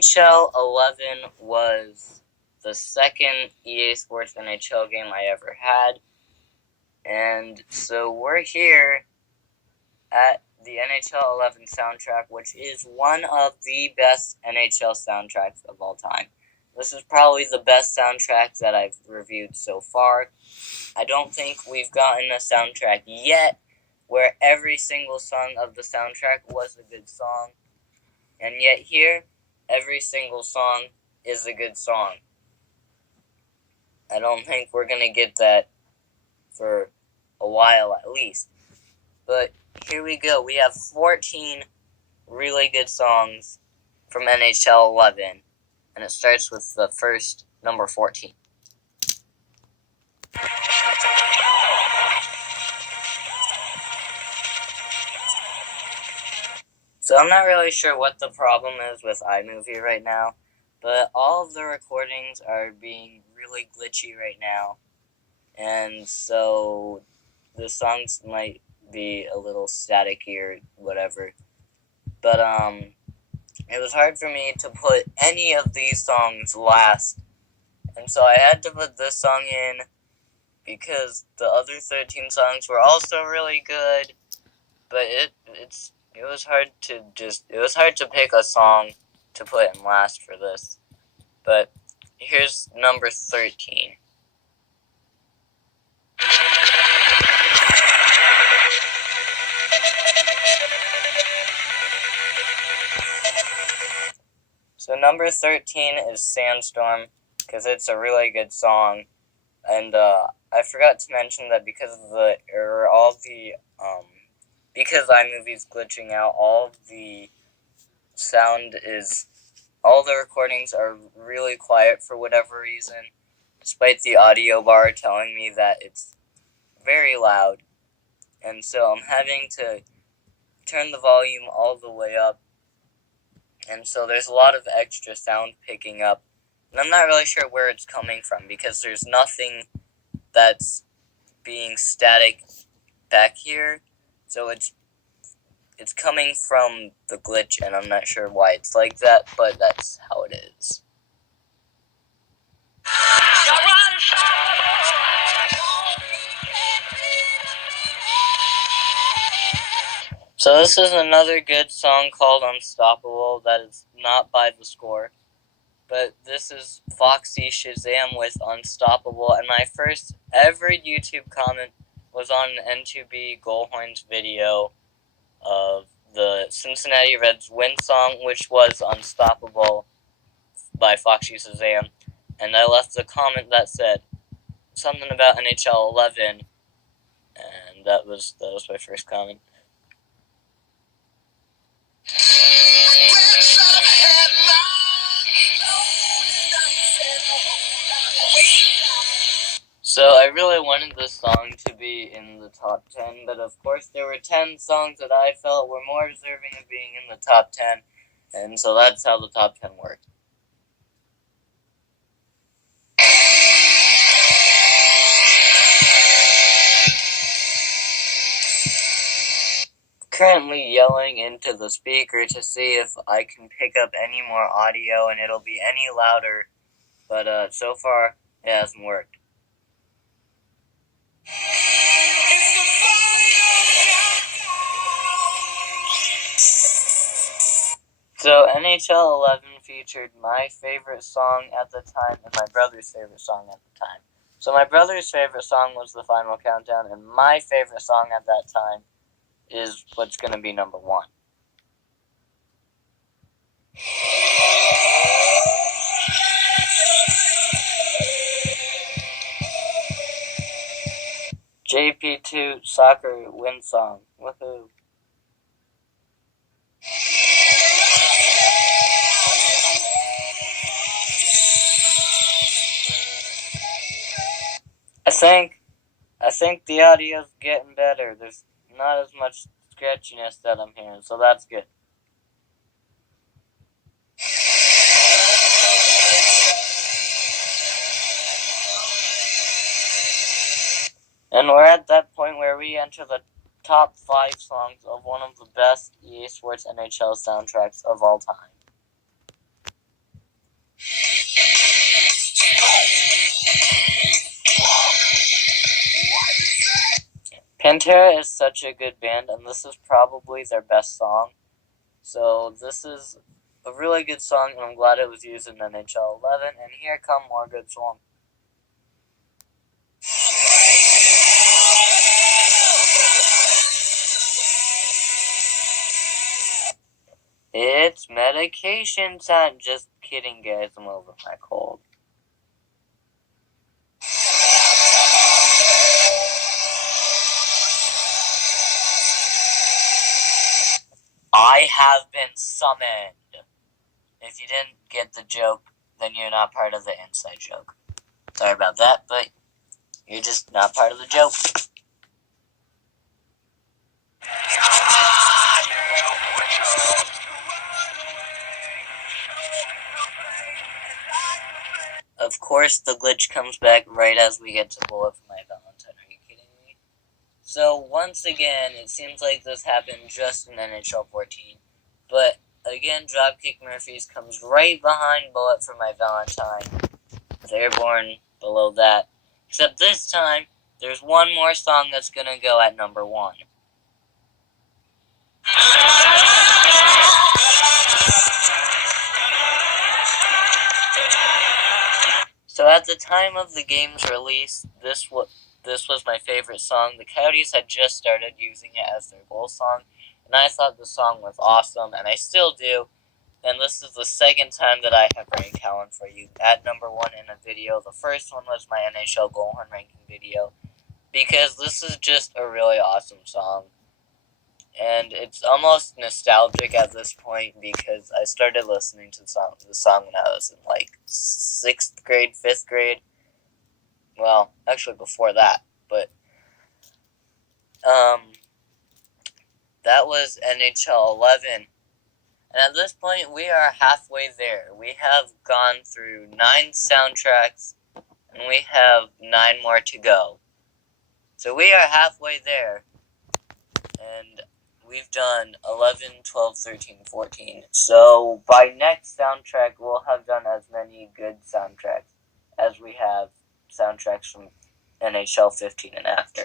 NHL 11 was the second EA Sports NHL game I ever had. And so we're here at the NHL 11 soundtrack, which is one of the best NHL soundtracks of all time. This is probably the best soundtrack that I've reviewed so far. I don't think we've gotten a soundtrack yet where every single song of the soundtrack was a good song. And yet here, every single song is a good song. I don't think we're going to get that for a while at least. But here we go. We have 14 really good songs from NHL 11. And it starts with the first, number 14. So I'm not really sure what the problem is with iMovie right now, but all of the recordings are being really glitchy right now, and so the songs might be a little staticky or whatever. But it was hard for me to put any of these songs last, and so I had to put this song in because the other 13 songs were also really good, but it was hard to pick a song to put in last for this. But here's number 13. So number 13 is Sandstorm, because it's a really good song. And I forgot to mention that because of the error, because iMovie's glitching out, all the recordings are really quiet for whatever reason, despite the audio bar telling me that it's very loud. And so I'm having to turn the volume all the way up, and so there's a lot of extra sound picking up. And I'm not really sure where it's coming from, because there's nothing that's being static back here. So it's coming from the glitch, and I'm not sure why it's like that, but that's how it is. So this is another good song called Unstoppable that is not by The Score. But this is Foxy Shazam with Unstoppable, and my first ever YouTube comment was on an N2B Goalhorns video of the Cincinnati Reds win song, which was Unstoppable by Foxy Shazam, and I left a comment that said something about NHL 11, and that was my first comment. So I really wanted this song to be in the top 10, but of course there were 10 songs that I felt were more deserving of being in the top 10, and so that's how the top 10 worked. Currently yelling into the speaker to see if I can pick up any more audio and it'll be any louder, but so far it hasn't worked. So NHL 11 featured my favorite song at the time and my brother's favorite song at the time. So my brother's favorite song was The Final Countdown, and my favorite song at that time is what's going to be number 1. JP2 Soccer Win Song. Woohoo. I think the audio's getting better. There's not as much scratchiness that I'm hearing, so that's good. And we're at that point where we enter the top 5 songs of one of the best EA Sports NHL soundtracks of all time. Pantera is such a good band, and this is probably their best song. So this is a really good song, and I'm glad it was used in NHL 11. And here come more good songs. It's medication time. Just kidding, guys. I'm over my cold. I have been summoned. If you didn't get the joke, then you're not part of the inside joke. Sorry about that, but you're just not part of the joke. Of course, the glitch comes back right as we get to Bullet for My Valentine. Are you kidding me? So, once again, it seems like this happened just in NHL 14. But, again, Dropkick Murphys comes right behind Bullet for My Valentine. It's airborne below that. Except this time, there's one more song that's gonna go at number 1. So at the time of the game's release, this was my favorite song. The Coyotes had just started using it as their goal song, and I thought the song was awesome, and I still do. And this is the second time that I have ranked Helen for you at number 1 in a video. The first one was my NHL goal horn ranking video, because this is just a really awesome song. And it's almost nostalgic at this point because I started listening to the song when I was in like 6th grade, 5th grade. Well, actually before that, but that was NHL 11. And at this point, we are halfway there. We have gone through 9 soundtracks, and we have 9 more to go. So we are halfway there. And we've done 11, 12, 13, 14. So by next soundtrack, we'll have done as many good soundtracks as we have soundtracks from NHL 15 and after.